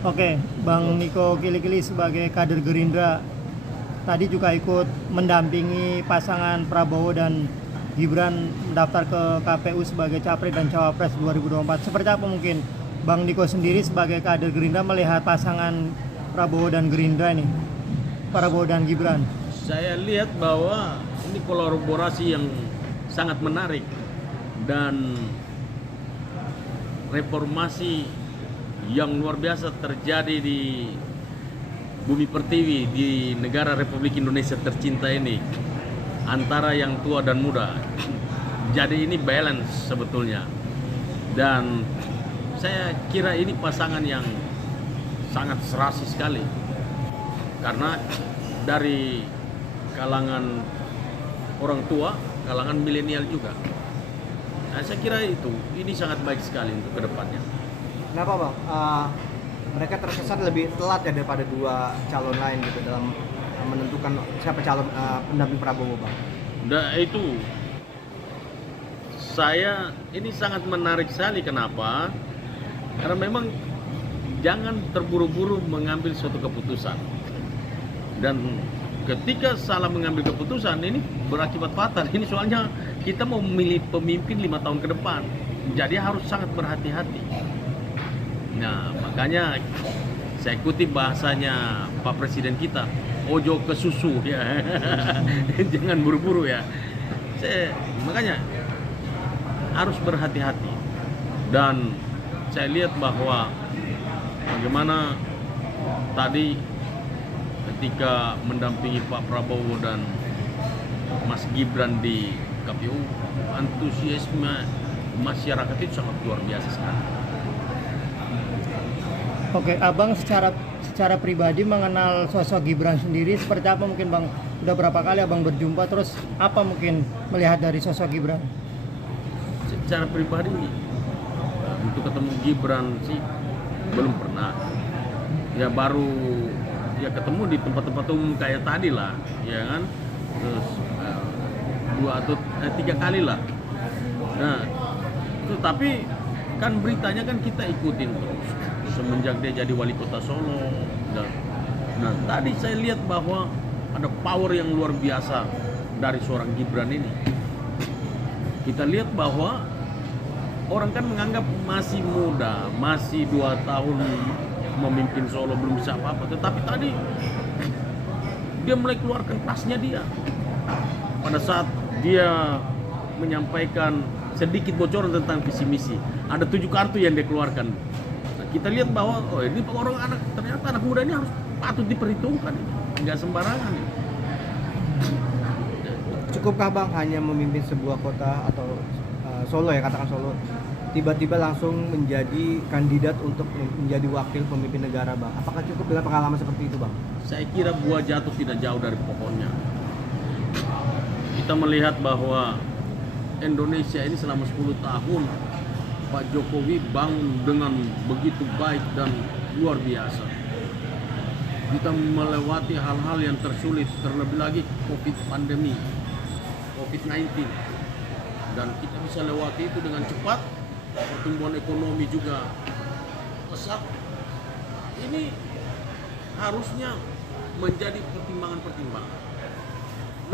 Oke, Bang Niko Kili-Kili sebagai kader Gerindra tadi juga ikut mendampingi pasangan Prabowo dan Gibran mendaftar ke KPU sebagai Capres dan Cawapres 2024. Seperti apa mungkin Bang Niko sendiri sebagai kader Gerindra melihat pasangan Prabowo dan Gerindra ini, Prabowo dan Gibran? Saya lihat bahwa ini kolaborasi yang sangat menarik dan reformasi yang luar biasa terjadi di bumi pertiwi di negara Republik Indonesia tercinta ini antara yang tua dan muda. Jadi ini balance sebetulnya, dan saya kira ini pasangan yang sangat serasi sekali karena dari kalangan orang tua, kalangan milenial juga. Nah, saya kira ini sangat baik sekali untuk kedepannya. Kenapa Bang? Mereka terkesan lebih telat ya daripada dua calon lain gitu dalam menentukan siapa calon pendamping Prabowo Bang? Nah itu, ini sangat menarik sekali. Kenapa? Karena memang jangan terburu-buru mengambil suatu keputusan. Dan ketika salah mengambil keputusan ini berakibat fatal. Ini soalnya kita mau memilih pemimpin 5 tahun ke depan. Jadi harus sangat berhati-hati. Nah, makanya saya kutip bahasanya Pak Presiden kita, ojo ke susu ya. Jangan buru-buru ya. Makanya harus berhati-hati. Dan saya lihat bahwa bagaimana tadi ketika mendampingi Pak Prabowo dan Mas Gibran di KPU, antusiasme masyarakat itu sangat luar biasa sekali. Oke, Abang secara pribadi mengenal sosok Gibran sendiri seperti apa mungkin Bang? Udah berapa kali Abang berjumpa, terus apa mungkin melihat dari sosok Gibran? Secara pribadi untuk ketemu Gibran sih belum pernah. Ya baru ketemu di tempat-tempat umum kayak tadi lah, ya kan? Terus 2 atau 3 kali lah. Nah, tapi kan beritanya kan kita ikutin terus semenjak dia jadi wali kota Solo. Nah, tadi saya lihat bahwa ada power yang luar biasa dari seorang Gibran ini. Kita lihat bahwa orang kan menganggap masih muda, masih 2 tahun memimpin Solo belum bisa apa-apa. Tetapi tadi dia mulai keluarkan kelasnya dia. Pada saat dia menyampaikan sedikit bocoran tentang visi misi, ada 7 kartu yang dia keluarkan. Nah, kita lihat bahwa ini ternyata anak muda ini harus patut diperhitungkan, nggak sembarangan. Cukupkah Bang hanya memimpin sebuah kota atau Solo ya, katakan Solo, tiba-tiba langsung menjadi kandidat untuk menjadi wakil pemimpin negara Bang? Apakah cukup dengan pengalaman seperti itu Bang? Saya kira buah jatuh tidak jauh dari pohonnya. Kita melihat bahwa Indonesia ini selama 10 tahun Pak Jokowi bangun dengan begitu baik dan luar biasa. Kita melewati hal-hal yang tersulit, terlebih lagi pandemi COVID-19, dan kita bisa lewati itu dengan cepat. Pertumbuhan ekonomi juga pesat. Ini harusnya menjadi pertimbangan-pertimbangan,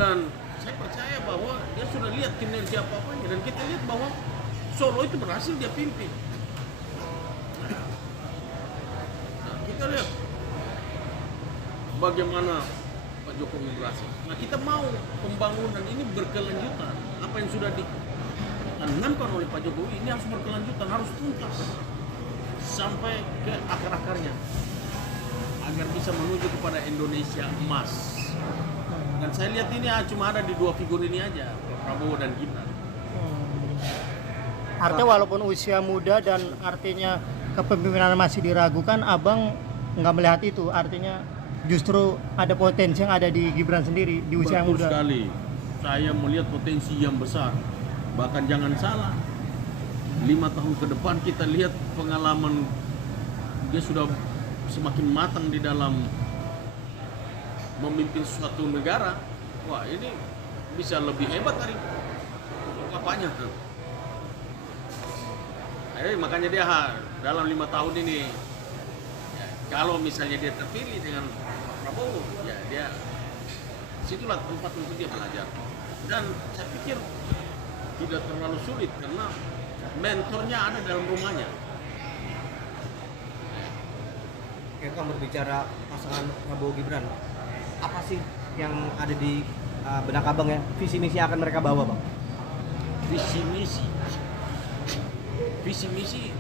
dan saya percaya bahwa dia sudah lihat kinerja apa-apanya, dan kita lihat bahwa Solo itu berhasil dia pimpin. Nah, kita lihat bagaimana Pak Jokowi berhasil. Nah, kita mau pembangunan ini berkelanjutan. Apa yang sudah ditanamkan oleh Pak Jokowi ini harus berkelanjutan, harus tuntas sampai ke akar-akarnya agar bisa menuju kepada Indonesia emas. Dan saya lihat ini cuma ada di 2 figur ini aja, Prabowo dan Gibran. Artinya walaupun usia muda dan artinya kepemimpinan masih diragukan, Abang nggak melihat itu. Artinya justru ada potensi yang ada di Gibran sendiri di usia yang Betul muda. sekali. Saya melihat potensi yang besar. Bahkan jangan salah, 5 tahun ke depan kita lihat pengalaman dia sudah semakin matang di dalam memimpin suatu negara. Wah, ini bisa lebih hebat dari bapaknya. Makanya dia dalam 5 tahun ini kalau misalnya dia terpilih dengan Prabowo, ya dia situlah tempat untuk dia belajar. Dan saya pikir tidak terlalu sulit karena mentornya ada dalam rumahnya. Oke, Kang, berbicara pasangan Prabowo Gibran, apa sih yang ada di benak abang ya, visi misi yang akan mereka bawa, Bang? Visi misi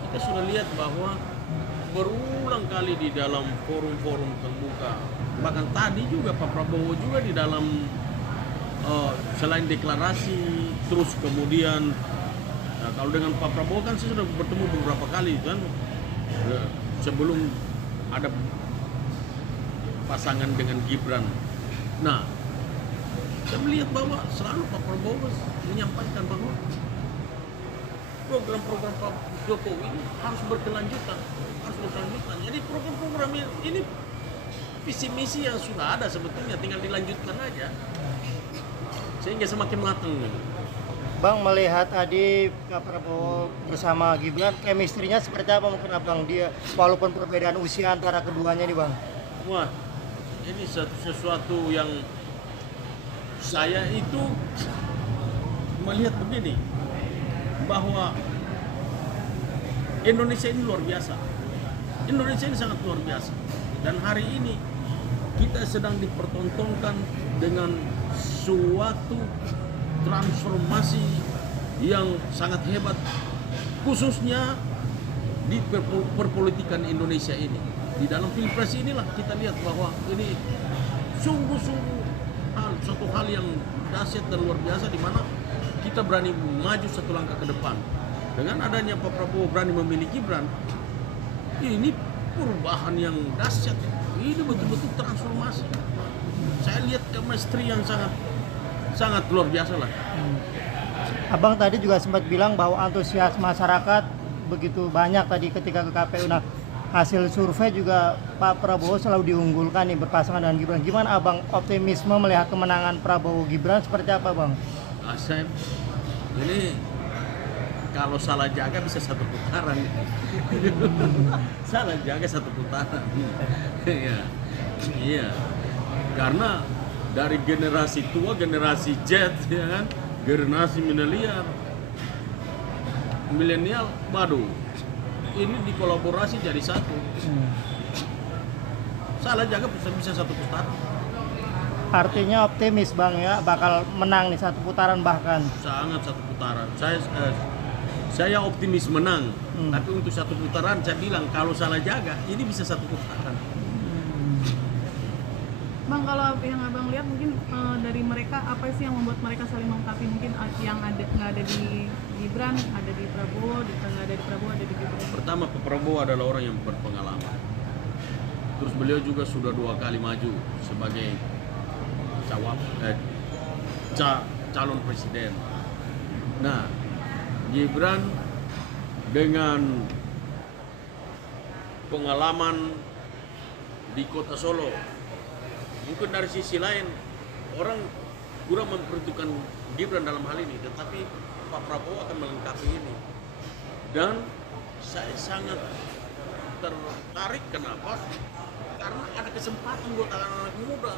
kita sudah lihat bahwa berulang kali di dalam forum-forum terbuka, bahkan tadi juga Pak Prabowo juga di dalam selain deklarasi, terus kemudian kalau dengan Pak Prabowo kan saya sudah bertemu beberapa kali kan sebelum ada pasangan dengan Gibran. Nah, saya melihat bahwa selalu Pak Prabowo menyampaikan bahwa program-program Pak Jokowi ini harus berkelanjutan. Jadi program-program ini visi misi yang sudah ada sebetulnya, tinggal dilanjutkan aja sehingga semakin matang. Bang, melihat tadi Pak Prabowo bersama Gibran, chemistry-nya seperti apa mungkin abang dia, walaupun perbedaan usia antara keduanya nih bang? Wah, ini sesuatu yang saya itu melihat begini, bahwa Indonesia ini luar biasa. Indonesia ini sangat luar biasa. Dan hari ini kita sedang dipertontonkan dengan suatu transformasi yang sangat hebat, khususnya di perpolitikan Indonesia ini. Di dalam pilpres inilah kita lihat bahwa ini sungguh-sungguh suatu hal yang dahsyat dan luar biasa, di mana kita berani maju satu langkah ke depan. Dengan adanya Pak Prabowo berani memilih Gibran, ini perubahan yang dahsyat. Ini betul-betul transformasi. Saya lihat chemistry yang sangat luar biasa lah. Abang tadi juga sempat bilang bahwa antusias masyarakat begitu banyak tadi ketika ke KPU. Nah, hasil survei juga Pak Prabowo selalu diunggulkan nih berpasangan dengan Gibran. Gimana abang optimisme melihat kemenangan Prabowo Gibran seperti apa bang? Saya ini kalau salah jaga bisa satu putaran. Salah jaga satu putaran. Iya. Karena dari generasi tua, generasi Z, ya kan, generasi milenial, waduh, ini dikolaborasi jadi satu. Salah jaga bisa satu putaran. Artinya optimis bang ya, bakal menang nih satu putaran bahkan. Sangat satu putaran. Saya optimis menang, tapi untuk satu putaran saya bilang kalau salah jaga ini bisa satu putaran. Bang, kalau yang abang lihat mungkin dari mereka apa sih yang membuat mereka saling melengkapi? Mungkin yang nggak ada di Gibran, ada di Prabowo, nggak ada di Prabowo, ada di Gibran. Pertama, Pak Prabowo adalah orang yang berpengalaman. Terus beliau juga sudah 2 kali maju sebagai calon presiden. Nah, Gibran dengan pengalaman di Kota Solo, mungkin dari sisi lain orang kurang memperhitungkan Gibran dalam hal ini, tetapi Pak Prabowo akan melengkapi ini. Dan saya sangat tertarik, kenapa? Karena ada kesempatan buat anak-anak muda.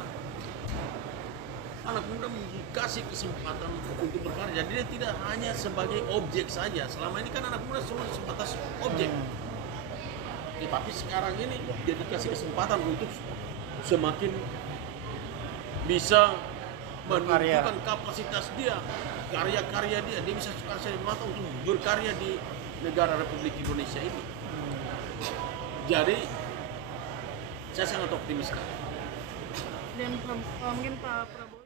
Anak muda dikasih kesempatan untuk berkarya. Dia tidak hanya sebagai objek saja. Selama ini kan anak muda cuma sebatas objek. Tapi sekarang ini dia dikasih kesempatan untuk semakin bisa menunjukkan kapasitas dia, karya-karya dia. Dia bisa kasih kesempatan untuk berkarya di negara Republik Indonesia ini. Jadi saya sangat optimis. Dan mungkin Pak Prabowo